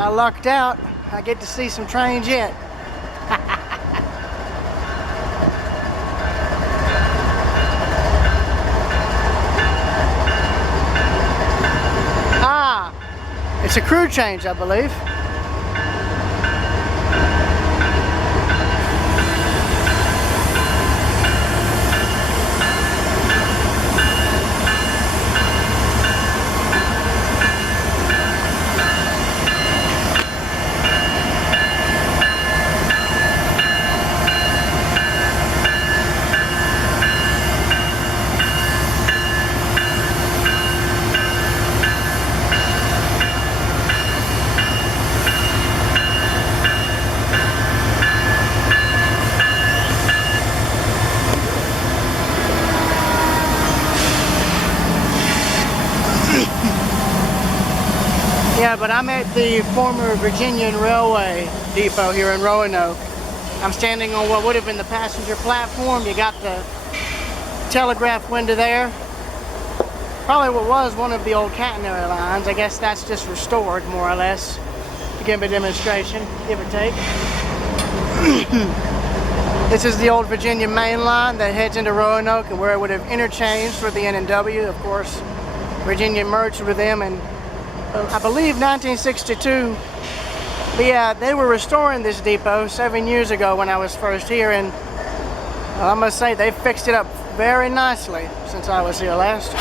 I lucked out. I get to see some trains yet. Ah, it's a crew change, I believe. Yeah, but I'm at the former Virginian Railway depot here in Roanoke. I'm standing on what would have been the passenger platform. You got the telegraph window there. Probably what was one of the old catenary lines. I guess that's just restored, more or less, to give a demonstration, give or take. This is the old Virginia main line that heads into Roanoke, and where it would have interchanged with the N&W. Of course, Virginia merged with them in, I believe, 1962. But yeah, they were restoring this depot 7 years ago when I was first here, and I must say they fixed it up very nicely since I was here last.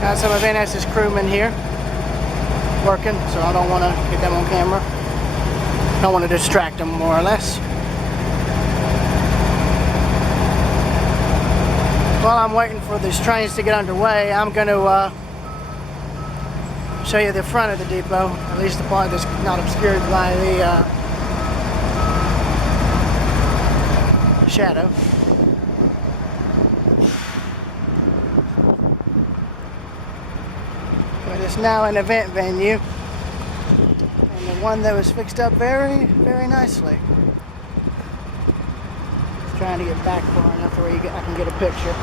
Got some of NS's crewmen here working, so I don't want to get them on camera. Don't want to distract them, more or less. While I'm waiting for these trains to get underway, I'm going to show you the front of the depot, at least the part that's not obscured by the shadow. But it's now an event venue, and the one that was fixed up very, very nicely. Just trying to get back far enough where I can get a picture.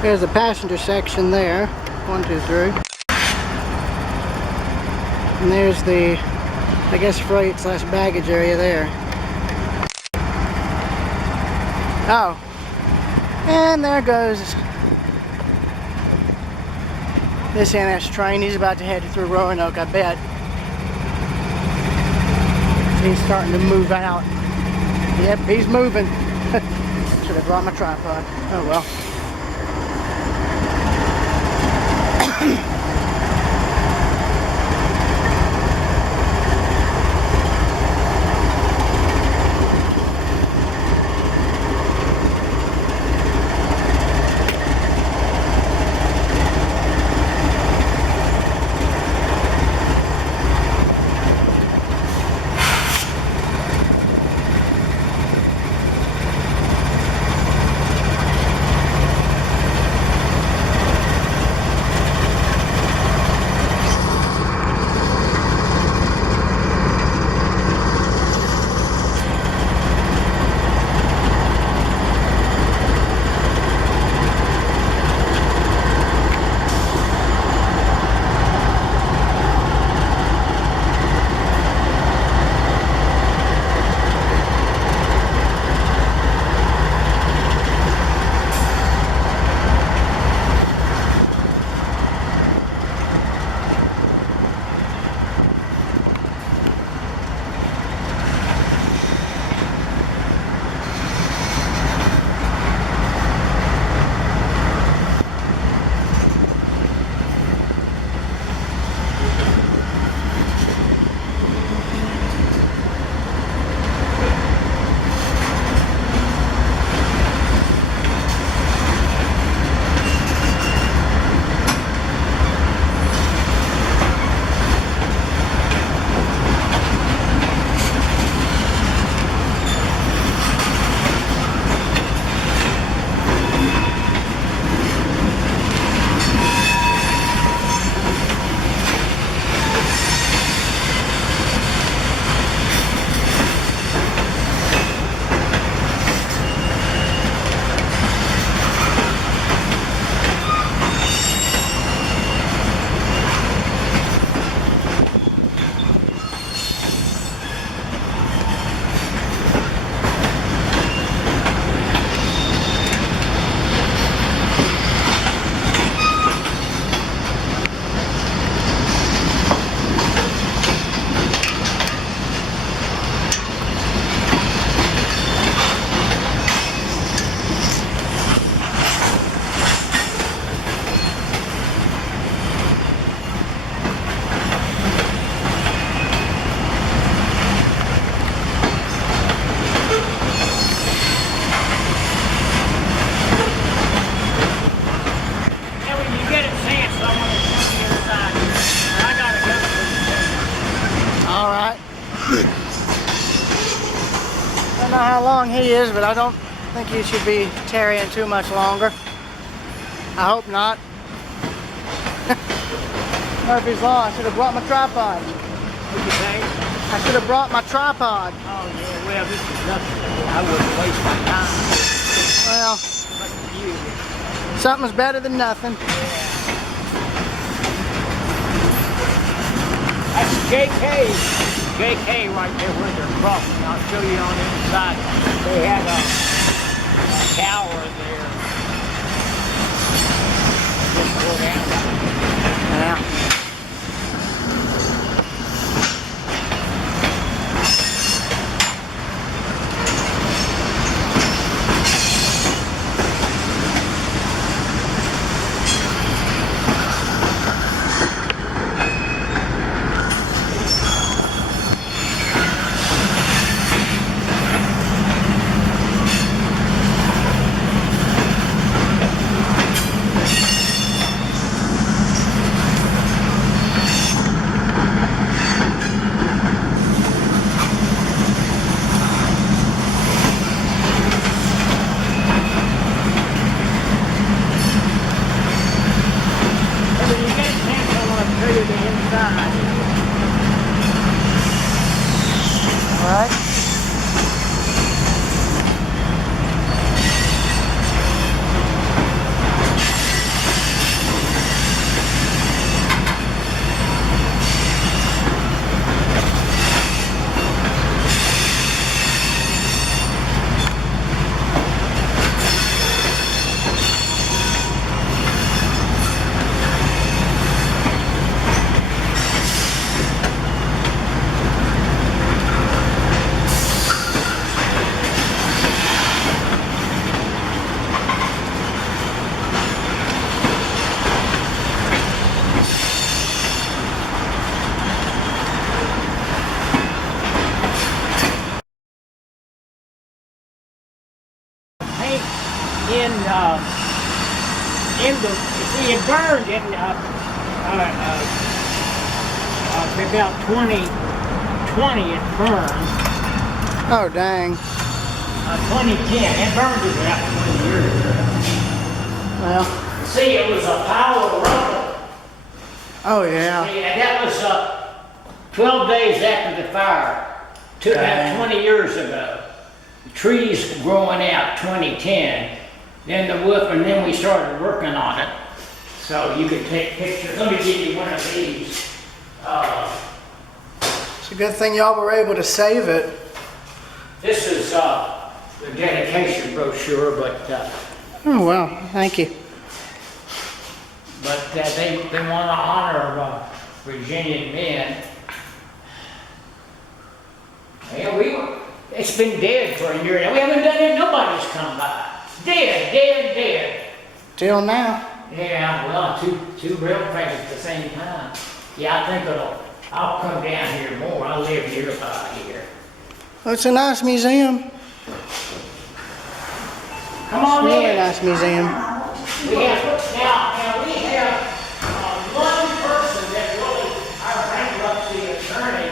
There's the passenger section there. 1, 2, 3. And there's the, I guess, freight / baggage area there. Oh. And there goes this NS train. He's about to head through Roanoke, I bet. He's starting to move out. Yep, he's moving. Should have brought my tripod. Oh well. how long he is, but I don't think he should be tarrying too much longer. I hope not. Murphy's Law, I should have brought my tripod. What you say? I should have brought my tripod. Oh yeah, well this is nothing. I wouldn't waste my time. Well, But you, something's better than nothing. that's JK right there where they're crossing. I'll show you on the inside. They had a tower there. Just go down. Yeah. When you get a chance, I want to show you the inside. All right. Paint in the, see it burned in about 2020 it burned. Oh, dang. 2010, it burned to about 20 years ago. Well, See, it was a pile of rubble. oh yeah. See, and that was 12 days after the fire, about 20 years ago. The trees growing out 2010, then the wood, and then we started working on it. So you could take pictures. Let me give you one of these. It's a good thing y'all were able to save it. This is the dedication brochure, but Oh, wow. Thank you. they want to honor Virginian men. Yeah, it's been dead for a year now. We haven't done it. Nobody's come by. Dead. Till now. Yeah, well, two real things at the same time. Yeah, I think I'll come down here more. I live nearby here. Well, it's a nice museum. Come on Really in. nice museum. We have one person that really, our bankruptcy attorney,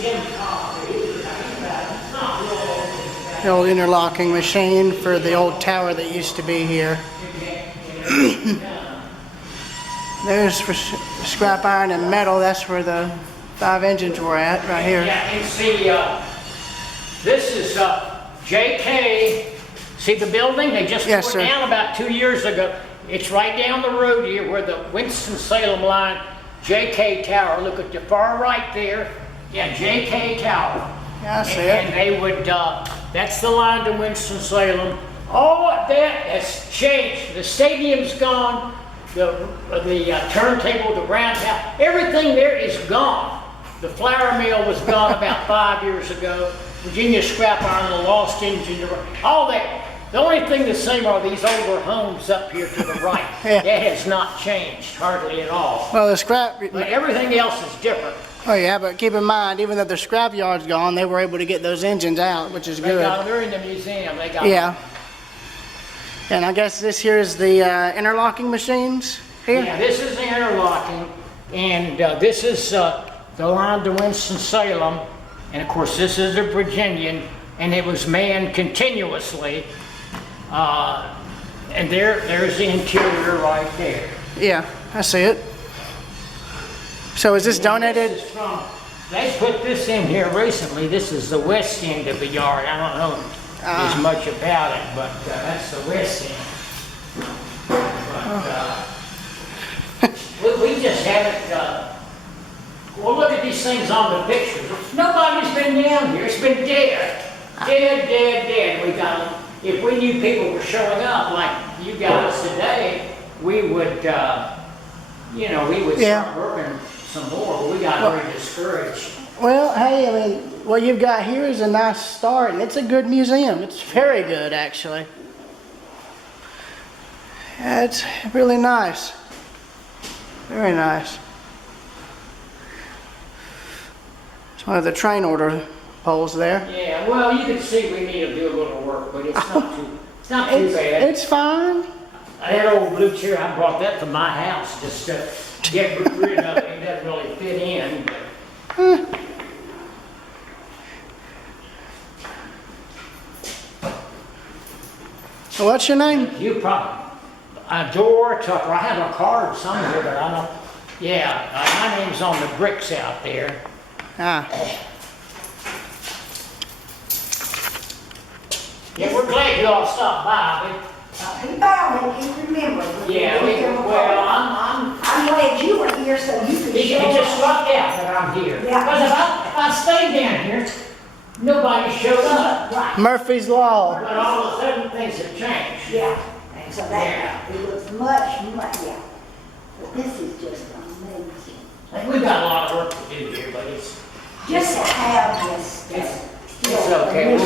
Jim Coffey, he's not real old. The old interlocking machine for the old tower that used to be here. There's for scrap iron and metal. That's where the 5 engines were at, right here. Yeah, and see, this is JK. See the building? They just Yes, tore sir. it down about 2 years ago. It's right down the road here where the Winston-Salem line, JK Tower. Look at the far right there. Yeah, JK Tower. Yeah, I see And it. they would, that's the line to Winston-Salem. All of that has changed. The stadium's gone, the turntable, the roundhouse, everything there is gone. The flour mill was gone about 5 years ago. Virginia scrap iron, the lost engine, all that. The only thing the same are these older homes up here to the right. Yeah. That has not changed hardly at all. Well, the scrap. But everything else is different. Oh yeah, but keep in mind, even though the scrap yard's gone, they were able to get those engines out, which is good. They're in the museum. They got Yeah. And I guess this here is the interlocking machines here. Yeah, this is the interlocking, and this is the line to Winston-Salem, and of course this is a Virginian and it was manned continuously. And there's the interior right there. Yeah, I see it. So is this donated? This is they put this in here recently. This is the west end of the yard. I don't know as much about it, but that's the west end. But we just haven't. Well, look at these things on the pictures. Nobody's been down here. It's been dead. Dead. We got. If we knew people were showing up like you guys today, we would, we would start working some more. We got very discouraged. Well, hey, I mean, what you've got here is a nice start, and it's a good museum. It's very good, actually. Yeah, it's really nice. Very nice. It's one of the train order poles there. Yeah, well, you can see we need to do a little work, but it's not too bad. It's fine. That old blue chair, I brought that from my house just to get rid of it. It doesn't really fit in. But. So what's your name? You probably, Dora Tucker. I have a card somewhere, but I don't. Yeah, my name's on the bricks out there. Yeah, we're glad you all stopped by. He found it, he remembered. Yeah, well, I'm glad you were here so you could he show just us. lucked out that I'm here. Yeah. Because if I stayed down here, nobody showed up. Right, Murphy's Law. But all of a sudden, things have changed. yeah, and so that, it was much, yeah. But this is just amazing. Like, we've got a lot of work to do here, but it's Just to have this. it's okay.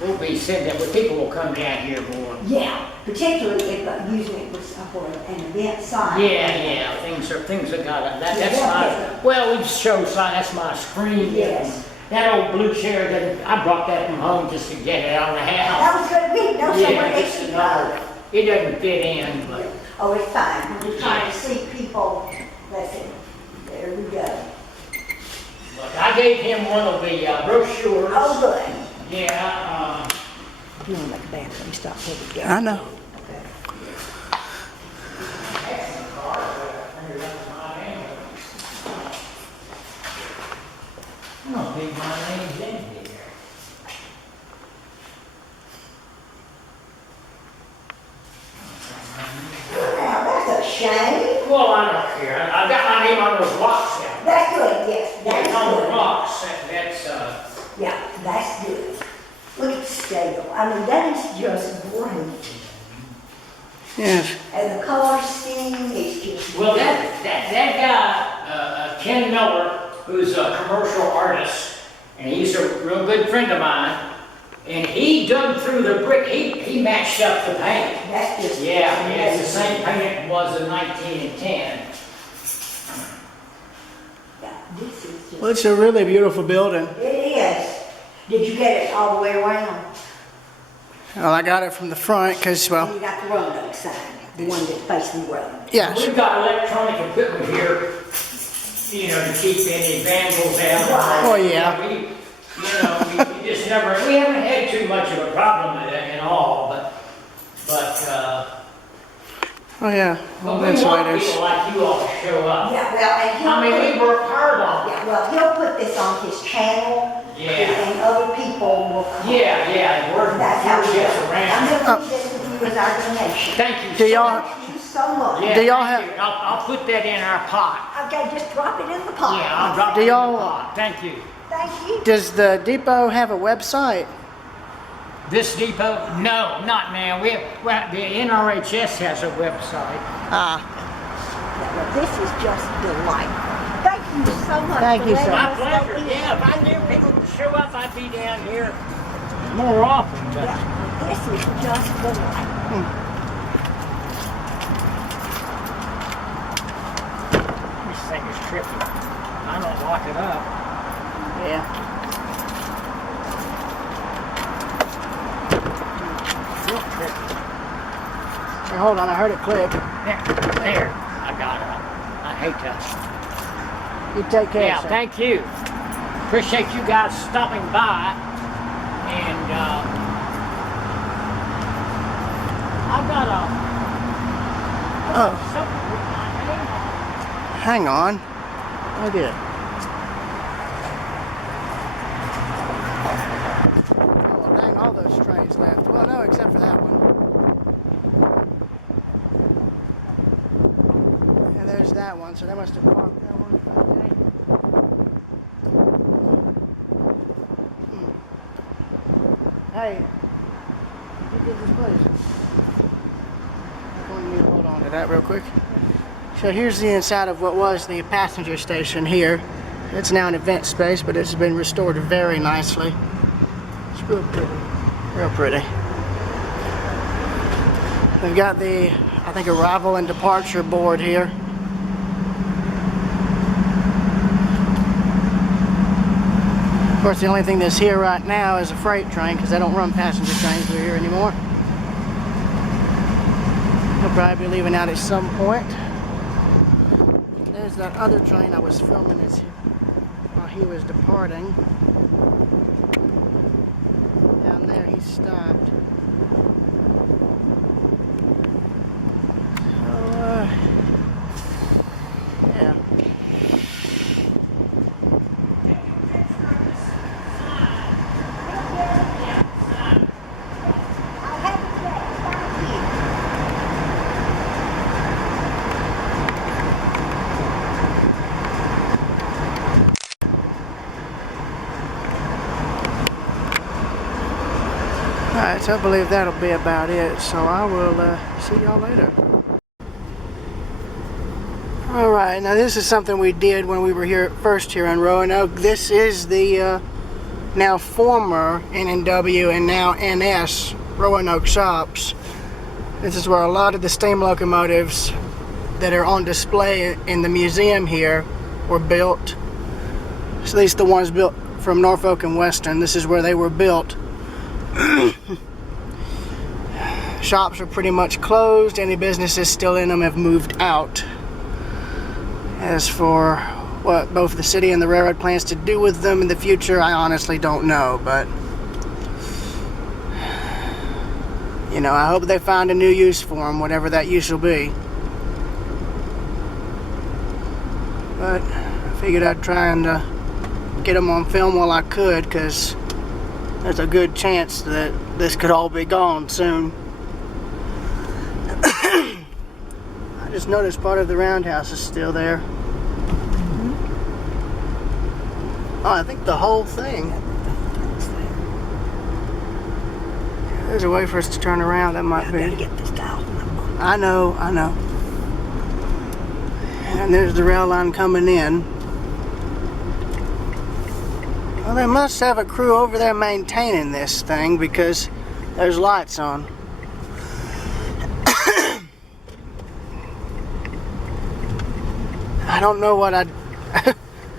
We'll be sending, but people will come down here more. Yeah, particularly if using it for an event sign. Yeah, things have got it. That's my, well, we show sign, that's my screen. Yes. That old blue chair, I brought that from home just to get it out of the house. That was good, no, somewhere Yeah, they just should another, go. it doesn't fit in, but. Oh, it's fine, we're trying to see people, listen, there we go. Look, I gave him one of the brochures. Oh, good. Yeah, You want to make a bad, let me stop taking it. I know. excellent card, but I figured that's my name. I don't think my name's in here. Now, that's a shame. Well, I don't care. I've got my name on those rocks now. That's good, yes, It's that's on the good. rocks, that's, Yeah, that's good. Look at the scale, I mean, that is just great. Yes. And the color scheme is just. well, that guy, Ken Miller, who's a commercial artist, and he's a real good friend of mine, and he dug through the brick, he matched up the paint. That's just. Yeah, it's the same paint it was in 1910. Yeah, this is just. Well, it's a really beautiful building. It is. Did you get it all the way around? Well, I got it from the front because, well, You got the Roanoke sign, the one that's facing the road. yes. We've got electronic equipment here, to keep any vandals out. Right. Oh, yeah. We just never, we haven't had too much of a problem with it at all, but, Oh, yeah. well, Well, we want ventilators. people like you all to show up. Yeah, well, and he'll. I mean, we work hard on it. Yeah, well, he'll put this on his channel. Yeah. And other people will come. Yeah, we're That's how it just goes. around. I'm gonna leave this with you as our donation. Thank you. Do so y'all- much. Thank you so much. Yeah, Do y'all thank have- you. I'll put that in our pot. Okay, just drop it in the pot. Yeah, I'll drop Do it in the y'all- pot. Thank you. Thank you. Does the depot have a website? This depot? No, not now. Well, the NRHS has a website. Ah, Well, this is just delightful. Thank you so much. Thank for you, letting sir. My us pleasure. go in. Yeah, if I knew people would show up, I'd be down here more often. But Yeah, this is just delightful. this thing is tricky. I don't lock it up. yeah. It's real tricky. Here, hold on, I heard it click. There. I got it. I hate that. You take care, Yeah, sir. thank you. Appreciate you guys stopping by. I've got Oh, something with my name on it. hang on. Oh dear. Oh, well, dang, all those trains left. Well, no, except for that one. And there's that one, so they must have parked that one for the day. Hey, you get this place. I'm going to hold on to that real quick. So here's the inside of what was the passenger station here. It's now an event space, but it's been restored very nicely. It's real pretty. Real pretty. They've got the, I think, arrival and departure board here. Of course, the only thing that's here right now is a freight train, because they don't run passenger trains through here anymore. They'll probably be leaving out at some point. There's that other train I was filming while he was departing. Down there, he stopped. So, yeah. Alright, so I believe that'll be about it. So I will see y'all later. Alright, now this is something we did when we were first here in Roanoke. This is the now former N&W and now NS Roanoke shops. This is where a lot of the steam locomotives that are on display in the museum here were built. At least the ones built from Norfolk and Western. This is where they were built. Shops are pretty much closed. Any businesses still in them have moved out. As for what both the city and the railroad plans to do with them in the future, I honestly don't know, but you know, I hope they find a new use for them, whatever that use will be. But I figured I'd try and get them on film while I could, because there's a good chance that this could all be gone soon. I just noticed part of the roundhouse is still there. Oh, I think the whole thing. There's a way for us to turn around. That might be. I gotta get this dial. I know. And there's the rail line coming in. Well, they must have a crew over there maintaining this thing, because there's lights on. I don't know what I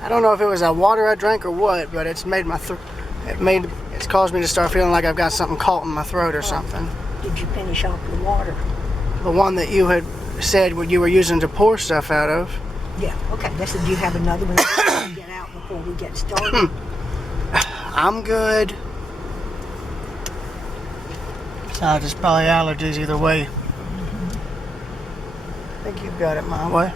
don't know if it was that water I drank or what, but it's made my it's caused me to start feeling like I've got something caught in my throat or something. Did you finish off the water? The one that you had said what you were using to pour stuff out of. Yeah, okay. Do you have another one that we get out before we get started? I'm good. So it's probably allergies either way. I think you've got it my way.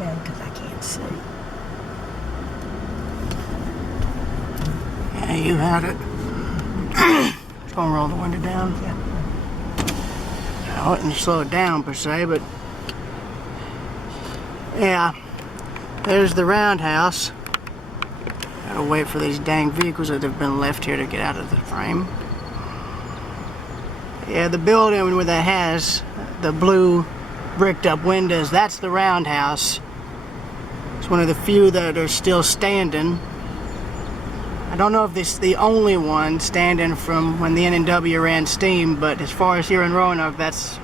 Okay, because I can't see. Yeah, you had it. Just gonna roll the window down. Yeah. I wouldn't slow it down per se, but yeah, there's the roundhouse. Gotta wait for these dang vehicles that have been left here to get out of the frame. Yeah, the building where that has the blue bricked up windows, that's the roundhouse. It's one of the few that are still standing. I don't know if this is the only one standing from when the N&W ran steam, but as far as here in Roanoke, that's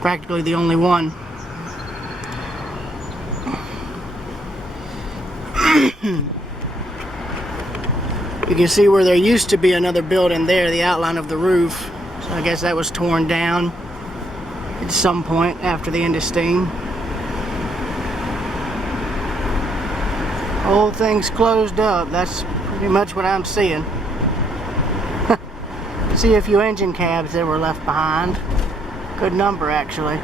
practically the only one. You can see where there used to be another building there, the outline of the roof. So I guess that was torn down at some point after the end of steam. Whole thing's closed up. That's pretty much what I'm seeing. See a few engine cabs that were left behind. Good number, actually.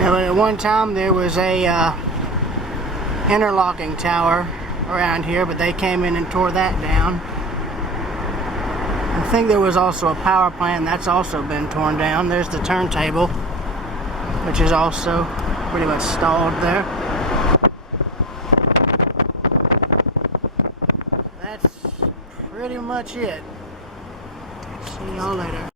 Now, at one time there was a interlocking tower around here, but they came in and tore that down. I think there was also a power plant that's also been torn down. There's the turntable, which is also pretty much stalled there. That's pretty much it. See y'all later.